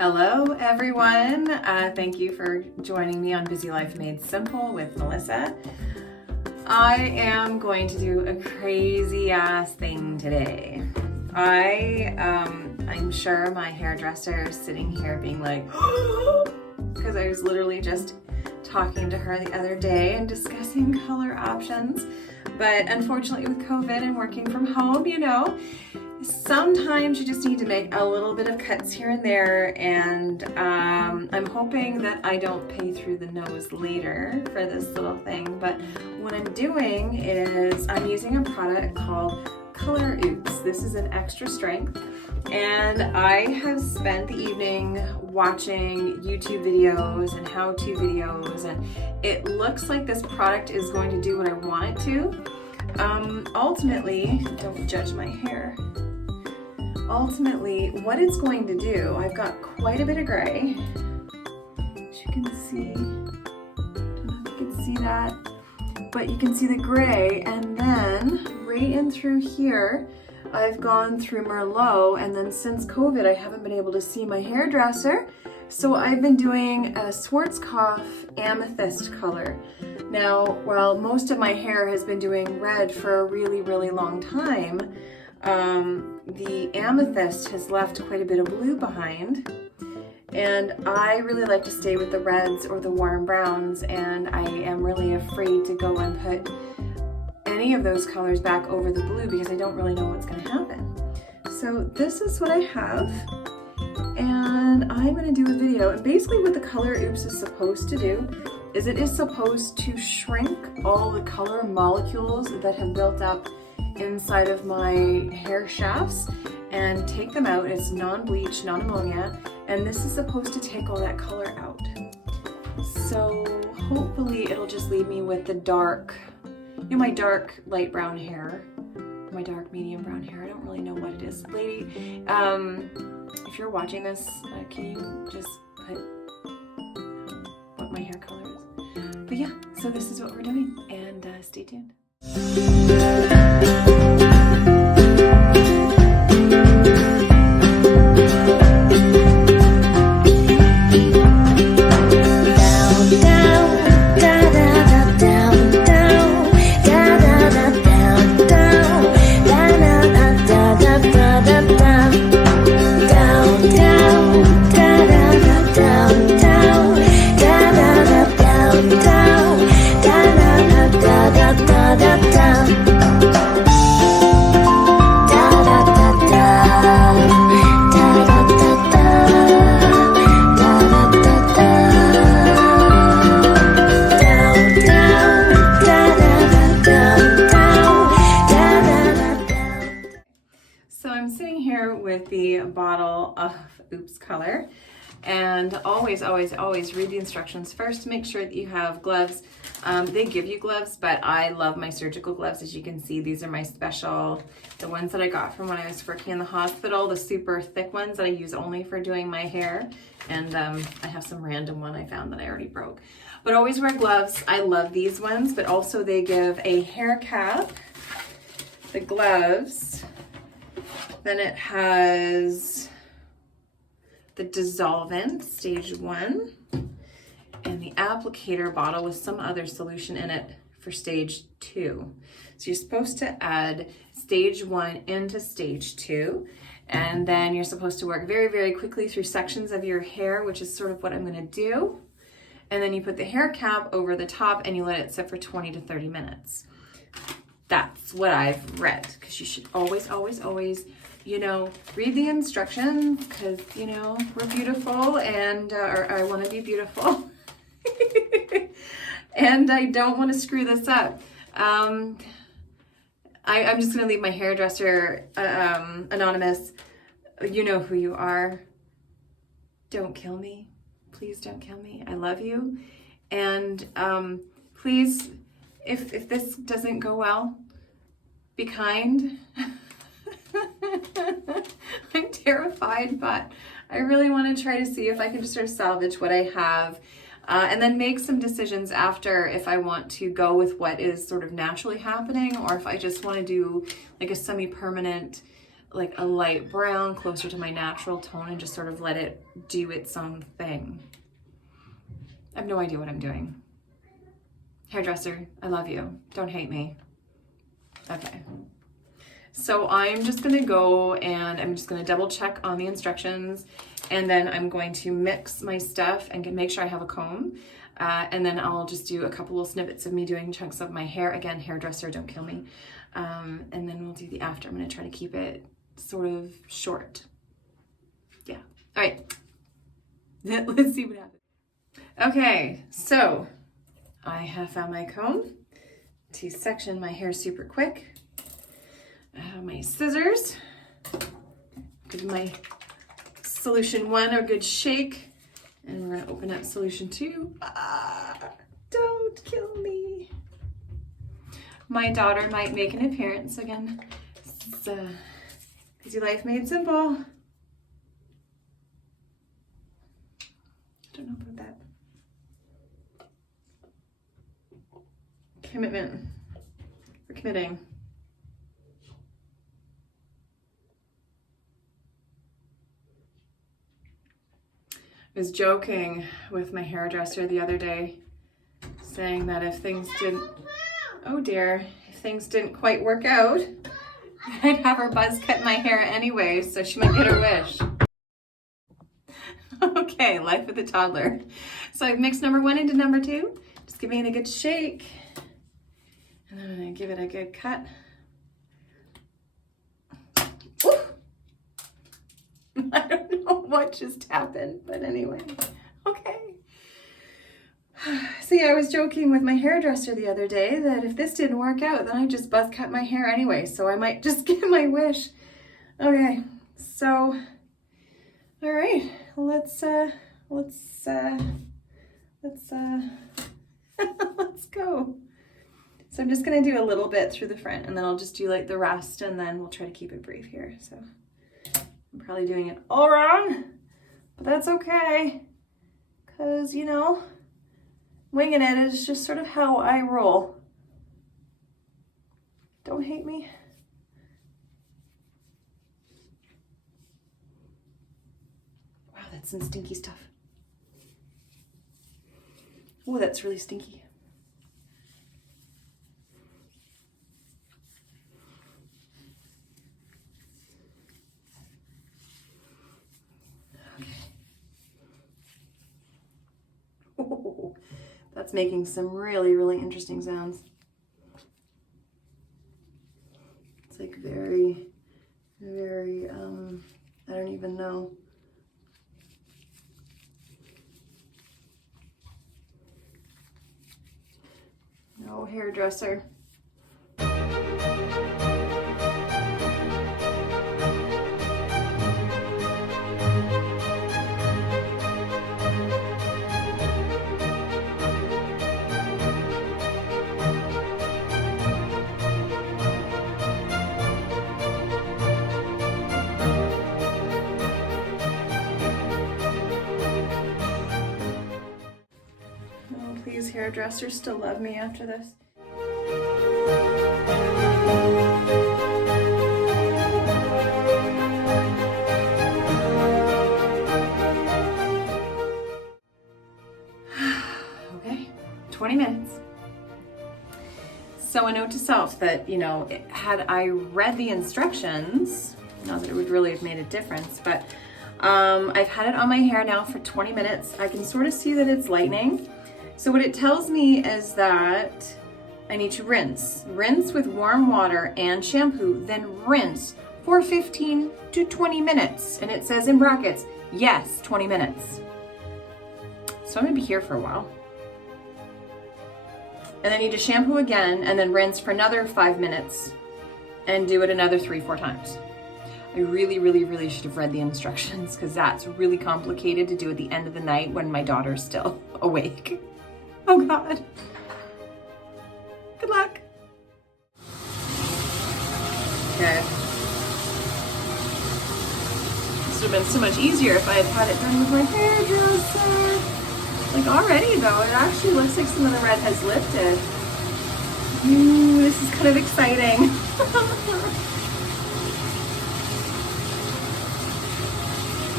Hello everyone, thank you for joining me on Busy Life Made Simple with Melissa. I am going to do a crazy ass thing today. I'm sure my hairdresser is sitting here being like, because I was literally just talking to her the other day and discussing color options. But unfortunately with COVID and working from home, sometimes you just need to make a little bit of cuts here and there, and I'm hoping that I don't pay through the nose later for this little thing. But what I'm doing is I'm using a product called Color Oops. This is an extra strength, and I have spent the evening watching YouTube videos and how-to videos, and it looks like this product is going to do what I want it to. Ultimately, don't judge my hair. Ultimately, what it's going to do, I've got quite a bit of gray, as you can see. Don't know if you can see that, but you can see the gray, and then right in through here, I've gone through Merlot, and then since COVID, I haven't been able to see my hairdresser, so I've been doing a Schwarzkopf amethyst color. Now, while most of my hair has been doing red for a really, really long time, the amethyst has left quite a bit of blue behind, and I really like to stay with the reds or the warm browns, and I am really afraid to go and put any of those colors back over the blue because I don't really know what's going to happen. So this is what I have, and I'm going to do a video. And basically what the Color Oops is supposed to do is it is supposed to shrink all the color molecules that have built up inside of my hair shafts and take them out. It's non-bleach, non-ammonia, and this is supposed to take all that color out. So hopefully it'll just leave me with the dark, my dark light brown hair, my dark medium brown hair. I don't really know what it is. Lady, if you're watching this, can you just put what my hair color is? But yeah, so this is what we're doing, and stay tuned. With the bottle of Oops color, and always read the instructions first. Make sure that you have gloves. They give you gloves, but I love my surgical gloves. As you can see, these are my special, the ones that I got from when I was working in the hospital, the super thick ones that I use only for doing my hair. And I have some random one I found that I already broke. But always wear gloves. I love these ones, but also they give a hair cap, the gloves. Then it has the dissolvent, stage 1, and the applicator bottle with some other solution in it for stage 2. So you're supposed to add stage 1 into stage 2, and then you're supposed to work very, very quickly through sections of your hair, which is sort of what I'm going to do. And then you put the hair cap over the top and you let it sit for 20 to 30 minutes. That's what I've read, because you should always read the instructions, because we're beautiful, and or I want to be beautiful and I don't want to screw this up. I'm just gonna leave my hairdresser anonymous. You know who you are. Don't kill me, please don't kill me. I love you, and please, if this doesn't go well, be kind. I'm terrified, but I really want to try to see if I can just sort of salvage what I have, and then make some decisions after if I want to go with what is sort of naturally happening, or if I just want to do like a semi-permanent like a light brown closer to my natural tone and just sort of let it do its own thing. I have no idea what I'm doing. Hairdresser, I love you. Don't hate me. Okay. So I'm just gonna go and I'm just gonna double check on the instructions, and then I'm going to mix my stuff and make sure I have a comb. And then I'll just do a couple little snippets of me doing chunks of my hair. Again, hairdresser, don't kill me. And then we'll do the after. I'm gonna try to keep it sort of short. Yeah, all right. Let's see what happens. Okay, so I have found my comb to section my hair super quick. I have my scissors. Give my solution 1 a good shake. And we're gonna open up solution 2. Don't kill me. My daughter might make an appearance again. It's Easy Life Made Simple. I don't know about that. Commitment. We're committing. I was joking with my hairdresser the other day, saying that if things didn't, oh dear, if things didn't quite work out, I'd have her buzz cut my hair anyway, so she might get her wish. Okay, life with a toddler. So I've mixed number 1 into number 2, just giving it a good shake. And then I'm gonna give it a good cut. Ooh. I don't know what just happened, but anyway, okay. See, I was joking with my hairdresser the other day that if this didn't work out, then I'd just buzz cut my hair anyway, so I might just get my wish. Okay, so, all right, let's go. So I'm just gonna do a little bit through the front, and then I'll just do like the rest, and then we'll try to keep it brief here. So I'm probably doing it all wrong, but that's okay, because, you know, winging it is just sort of how I roll. Don't hate me. Wow, that's some stinky stuff. Oh, that's really stinky. Oh, that's making some really, really interesting sounds. It's like very, very, I don't even know. No, hairdresser. Please, hairdressers still love me after this. Okay, 20 minutes. So a note to self that, you know, had I read the instructions, not that it would really have made a difference, but I've had it on my hair now for 20 minutes. I can sort of see that it's lightening. So what it tells me is that I need to rinse. Rinse with warm water and shampoo, then rinse for 15 to 20 minutes. And it says in brackets, yes, 20 minutes. So I'm gonna be here for a while. And I need to shampoo again and then rinse for another 5 minutes and do it another 3-4 times. I really, really, really should have read the instructions, because that's really complicated to do at the end of the night when my daughter's still awake. Oh God. Good luck. Okay. This would have been so much easier if I had had it done with my hairdresser. Like already though, it actually looks like some of the red has lifted. Ooh, this is kind of exciting.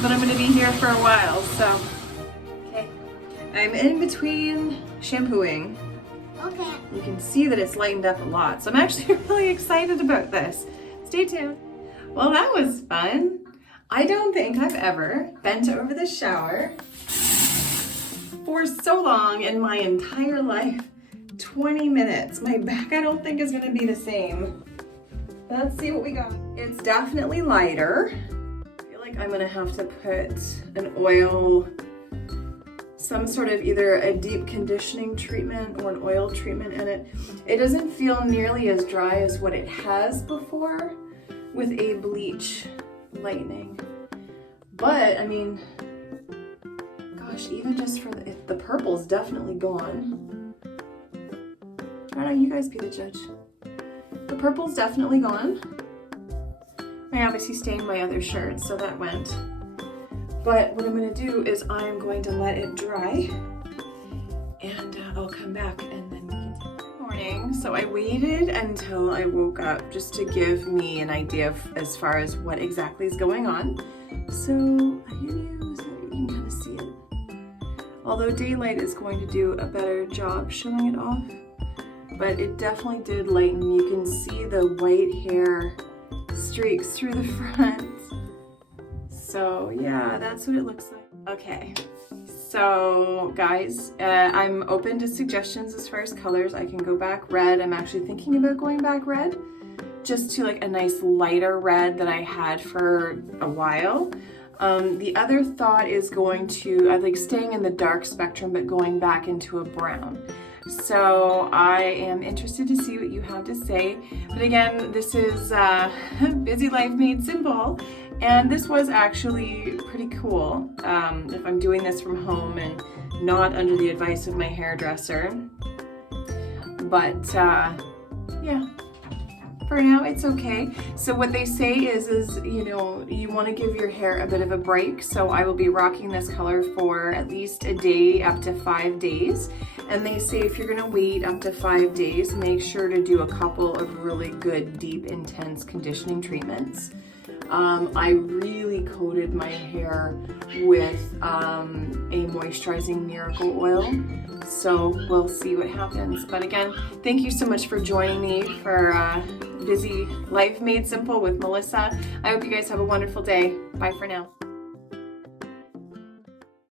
but I'm going to be here for a while, so. Okay. I'm in between shampooing. Okay. You can see that it's lightened up a lot, so I'm actually really excited about this. Stay tuned. Well, that was fun. I don't think I've ever bent over the shower for so long in my entire life. 20 minutes. My back I don't think is going to be the same. Let's see what we got. It's definitely lighter. I feel like I'm going to have to put an oil, some sort of either a deep conditioning treatment or an oil treatment in it. It doesn't feel nearly as dry as what it has before with a bleach lightening. But I mean, gosh, even just for the purple's definitely gone. I don't know, you guys be the judge. The purple's definitely gone. I obviously stained my other shirt, so that went. But what I'm going to do is I'm going to let it dry, and I'll come back and then we can take it. Good morning. So I waited until I woke up just to give me an idea of, as far as what exactly is going on. So I give you so that you can kind of see it. Although daylight is going to do a better job showing it off, but it definitely did lighten. You can see the white hair streaks through the front. So yeah, that's what it looks like. Okay, so guys, I'm open to suggestions as far as colors. I can go back red. I'm actually thinking about going back red, just to like a nice lighter red that I had for a while. The other thought is going to, I like staying in the dark spectrum, but going back into a brown. So I am interested to see what you have to say. But again, this is Busy Life Made Simple. And this was actually pretty cool if I'm doing this from home and not under the advice of my hairdresser. But yeah, for now it's okay. So what they say is you know, you want to give your hair a bit of a break. So I will be rocking this color for at least a day, up to 5 days. And they say if you're going to wait up to 5 days, make sure to do a couple of really good, deep, intense conditioning treatments. I really coated my hair with a moisturizing miracle oil, so we'll see what happens. But again, thank you so much for joining me for Busy Life Made Simple with Melissa. I hope you guys have a wonderful day. Bye for now.